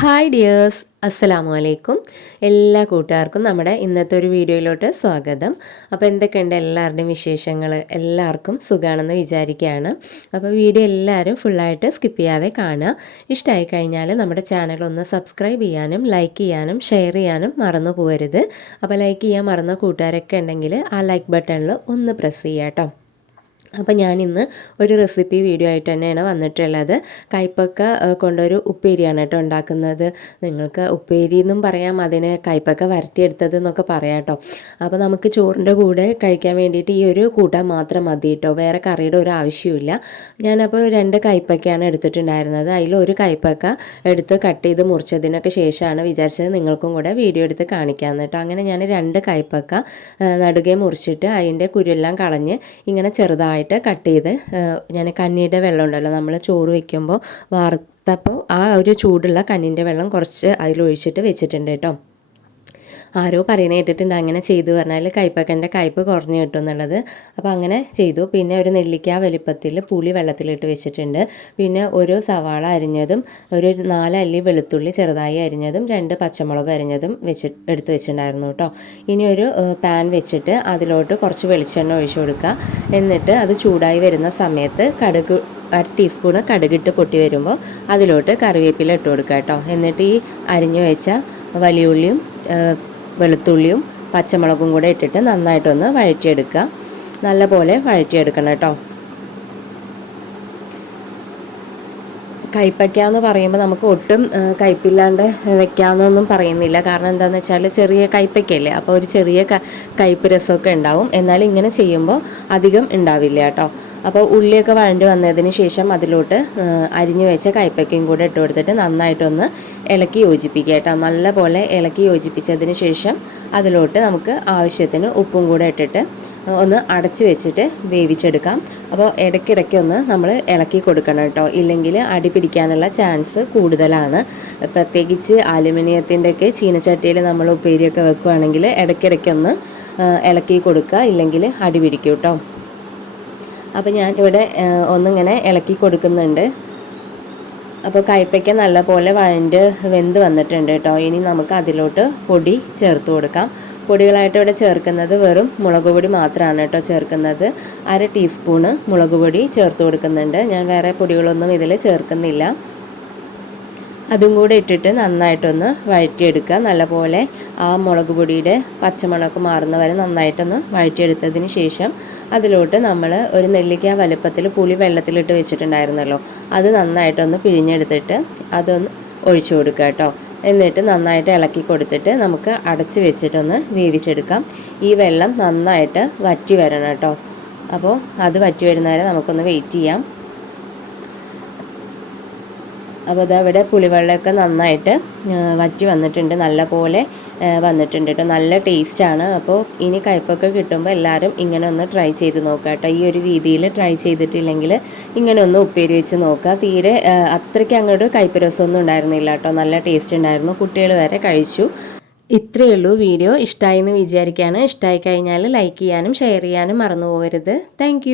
Hi dears, അസ്സലാമു അലൈക്കും. എല്ലാ കൂട്ടുകാർക്കും നമ്മുടെ ഇന്നത്തെ ഒരു വീഡിയോയിലോട്ട് സ്വാഗതം. അപ്പോൾ എന്തൊക്കെയുണ്ട് എല്ലാവരുടെയും വിശേഷങ്ങൾ? എല്ലാവർക്കും സുഖമാണെന്ന് വിചാരിക്കുകയാണ്. അപ്പോൾ വീഡിയോ എല്ലാവരും ഫുള്ളായിട്ട് സ്കിപ്പ് ചെയ്യാതെ കാണുക. ഇഷ്ടമായി കഴിഞ്ഞാൽ നമ്മുടെ ചാനൽ ഒന്ന് സബ്സ്ക്രൈബ് ചെയ്യാനും ലൈക്ക് ചെയ്യാനും ഷെയർ ചെയ്യാനും മറന്നു പോകരുത്. അപ്പോൾ ലൈക്ക് ചെയ്യാൻ മറന്ന കൂട്ടുകാരൊക്കെ ഉണ്ടെങ്കിൽ ആ ലൈക്ക് ബട്ടണിൽ ഒന്ന് പ്രസ് ചെയ്യാം കേട്ടോ. അപ്പോൾ ഞാനിന്ന് ഒരു റെസിപ്പി വീഡിയോ ആയിട്ട് തന്നെയാണ് വന്നിട്ടുള്ളത്. കൈപ്പക്ക കൊണ്ടൊരു ഉപ്പേരിയാണ് കേട്ടോ ഉണ്ടാക്കുന്നത്. നിങ്ങൾക്ക് ഉപ്പേരി എന്നും പറയാം, അതിന് കൈപ്പക്ക വരട്ടിയെടുത്തത് എന്നൊക്കെ പറയാം കേട്ടോ. അപ്പോൾ നമുക്ക് ചോറിൻ്റെ കൂടെ കഴിക്കാൻ വേണ്ടിയിട്ട് ഈ ഒരു കൂട്ടാൻ മാത്രം മതി കേട്ടോ, വേറെ കറിയുടെ ഒരു ആവശ്യമില്ല. ഞാനപ്പോൾ 2 കൈപ്പക്കയാണ് എടുത്തിട്ടുണ്ടായിരുന്നത്. അതിലൊരു കൈപ്പക്ക എടുത്ത് കട്ട് ചെയ്ത് മുറിച്ചതിനൊക്കെ ശേഷമാണ് വിചാരിച്ചത് നിങ്ങൾക്കും കൂടെ വീഡിയോ എടുത്ത് കാണിക്കാമെന്ന് കേട്ടോ. അങ്ങനെ ഞാൻ 2 കൈപ്പക്ക നടുകെ മുറിച്ചിട്ട് അതിൻ്റെ കുരുവെല്ലാം കളഞ്ഞ് ഇങ്ങനെ ചെറുതായിട്ട് കട്ട് ചെയ്ത് ഞാൻ കഞ്ഞിയുടെ വെള്ളം ഉണ്ടല്ലോ, നമ്മൾ ചോറ് വയ്ക്കുമ്പോൾ വാർത്തപ്പോൾ ആ ഒരു ചൂടുള്ള കഞ്ഞിൻ്റെ വെള്ളം കുറച്ച് അതിലൊഴിച്ചിട്ട് വെച്ചിട്ടുണ്ട് കേട്ടോ. ആരോ പറയുന്നത് കേട്ടിട്ടുണ്ട് അങ്ങനെ ചെയ്തു പറഞ്ഞാൽ കയ്പ്പക്കൻ്റെ കയ്പ്പ് കുറഞ്ഞു കിട്ടും എന്നുള്ളത്. അപ്പോൾ അങ്ങനെ ചെയ്തു. പിന്നെ ഒരു നെല്ലിക്ക വലിപ്പത്തിൽ പുളി വെള്ളത്തിലിട്ട് വെച്ചിട്ടുണ്ട്. പിന്നെ ഒരു സവാള അരിഞ്ഞതും, ഒരു 4 അല്ലി വെളുത്തുള്ളി ചെറുതായി അരിഞ്ഞതും, 2 പച്ചമുളക് അരിഞ്ഞതും എടുത്ത് വെച്ചിട്ടുണ്ടായിരുന്നു കേട്ടോ. ഇനി ഒരു പാൻ വെച്ചിട്ട് അതിലോട്ട് കുറച്ച് വെളിച്ചെണ്ണ ഒഴിച്ചു കൊടുക്കുക. എന്നിട്ട് അത് ചൂടായി വരുന്ന സമയത്ത് കടുക് 1 ടീസ്പൂണ് കടുകിട്ട് പൊട്ടി വരുമ്പോൾ അതിലോട്ട് കറിവേപ്പില ഇട്ട് കൊടുക്കുക കേട്ടോ. എന്നിട്ട് ഈ അരിഞ്ഞു വെച്ച വലിയ ഉള്ളിയും വെളുത്തുള്ളിയും പച്ചമുളകും കൂടെ ഇട്ടിട്ട് നന്നായിട്ടൊന്ന് വഴറ്റിയെടുക്കുക. നല്ലപോലെ വഴറ്റിയെടുക്കണം കേട്ടോ. കയ്പ്പയ്ക്ക എന്ന് പറയുമ്പോൾ നമുക്ക് ഒട്ടും കയ്പ്പില്ലാണ്ട് വെക്കാമെന്നൊന്നും പറയുന്നില്ല. കാരണം എന്താണെന്ന് വെച്ചാൽ ചെറിയ കയ്പ്പയ്ക്കല്ലേ, അപ്പോൾ ഒരു ചെറിയ കയ്പ്പ് രസമൊക്കെ ഉണ്ടാവും. എന്നാൽ ഇങ്ങനെ ചെയ്യുമ്പോൾ അധികം ഉണ്ടാവില്ല കേട്ടോ. അപ്പോൾ ഉള്ളിയൊക്കെ വഴണ്ടി വന്നതിന് ശേഷം അതിലോട്ട് അരിഞ്ഞു വെച്ച കയ്പ്പയ്ക്കയും കൂടെ ഇട്ട് കൊടുത്തിട്ട് നന്നായിട്ടൊന്ന് ഇളക്കി യോജിപ്പിക്കുക കേട്ടോ. നല്ലപോലെ ഇളക്കി യോജിപ്പിച്ചതിന് ശേഷം അതിലോട്ട് നമുക്ക് ആവശ്യത്തിന് ഉപ്പും കൂടെ ഇട്ടിട്ട് ഒന്ന് അടച്ച് വെച്ചിട്ട് വേവിച്ചെടുക്കാം. അപ്പോൾ ഇടയ്ക്കിടയ്ക്ക് ഒന്ന് നമ്മൾ ഇളക്കി കൊടുക്കണം കേട്ടോ, ഇല്ലെങ്കിൽ അടി പിടിക്കാനുള്ള ചാൻസ് കൂടുതലാണ്. പ്രത്യേകിച്ച് അലുമിനിയത്തിൻ്റെയൊക്കെ ചീനച്ചട്ടിയിൽ നമ്മൾ ഉപ്പേരിയൊക്കെ വെക്കുകയാണെങ്കിൽ ഇടയ്ക്കിടയ്ക്കൊന്ന് ഇളക്കി കൊടുക്കുക, ഇല്ലെങ്കിൽ അടി പിടിക്കും കേട്ടോ. അപ്പോൾ ഞാനിവിടെ ഒന്നിങ്ങനെ ഇളക്കി കൊടുക്കുന്നുണ്ട്. അപ്പോൾ കയ്പ്പയ്ക്ക നല്ലപോലെ വഴണ്ട് വെന്ത് വന്നിട്ടുണ്ട് കേട്ടോ. ഇനി നമുക്ക് അതിലോട്ട് പൊടി ചേർത്ത് കൊടുക്കാം. പൊടികളായിട്ട് ഇവിടെ ചേർക്കുന്നത് വെറും മുളക് പൊടി മാത്രമാണ് കേട്ടോ ചേർക്കുന്നത്. 1/2 ടീസ്പൂണ് മുളക് പൊടി ചേർത്ത് കൊടുക്കുന്നുണ്ട്. ഞാൻ വേറെ പൊടികളൊന്നും ഇതിൽ ചേർക്കുന്നില്ല. അതും കൂടെ ഇട്ടിട്ട് നന്നായിട്ടൊന്ന് വഴറ്റിയെടുക്കുക. നല്ലപോലെ ആ മുളക് പൊടിയുടെ പച്ചമണമൊക്കെ മാറുന്ന വരെ നന്നായിട്ടൊന്ന് വഴറ്റിയെടുത്തതിന് ശേഷം അതിലോട്ട് നമ്മൾ ഒരു നെല്ലിക്ക വലുപ്പത്തിൽ പുളി വെള്ളത്തിലിട്ട് വെച്ചിട്ടുണ്ടായിരുന്നല്ലോ, അത് നന്നായിട്ടൊന്ന് പിഴിഞ്ഞെടുത്തിട്ട് അതൊന്ന് ഒഴിച്ചു കൊടുക്കുക കേട്ടോ. എന്നിട്ട് നന്നായിട്ട് ഇളക്കി കൊടുത്തിട്ട് നമുക്ക് അടച്ച് വെച്ചിട്ടൊന്ന് വേവിച്ചെടുക്കാം. ഈ വെള്ളം നന്നായിട്ട് വറ്റി വരണം കേട്ടോ. അപ്പോൾ അത് വറ്റി വരുന്നവരെ നമുക്കൊന്ന് വെയിറ്റ് ചെയ്യാം. അപ്പോൾ അതവിടെ പുളിവെള്ളമൊക്കെ നന്നായിട്ട് വറ്റി വന്നിട്ടുണ്ട്, നല്ലപോലെ വന്നിട്ടുണ്ട് കേട്ടോ. നല്ല ടേസ്റ്റാണ്. അപ്പോൾ ഇനി കയ്പ്പൊക്കെ കിട്ടുമ്പോൾ എല്ലാവരും ഇങ്ങനെ ഒന്ന് ട്രൈ ചെയ്ത് നോക്കുക കേട്ടോ. ഈ ഒരു രീതിയിൽ ട്രൈ ചെയ്തിട്ടില്ലെങ്കിൽ ഇങ്ങനെ ഒന്ന് ഉപ്പേരി വെച്ച് നോക്കുക. തീരെ അത്രയ്ക്ക് അങ്ങോട്ട് കയ്പ്പ് രസമൊന്നും ഉണ്ടായിരുന്നില്ല കേട്ടോ, നല്ല ടേസ്റ്റ് ഉണ്ടായിരുന്നു. കുട്ടികൾ വരെ കഴിച്ചു. ഇത്രയേ ഉള്ളൂ. വീഡിയോ ഇഷ്ടമായി എന്ന് വിചാരിക്കുകയാണ്. ഇഷ്ടമായി കഴിഞ്ഞാൽ ലൈക്ക് ചെയ്യാനും ഷെയർ ചെയ്യാനും മറന്നു പോകരുത്. താങ്ക്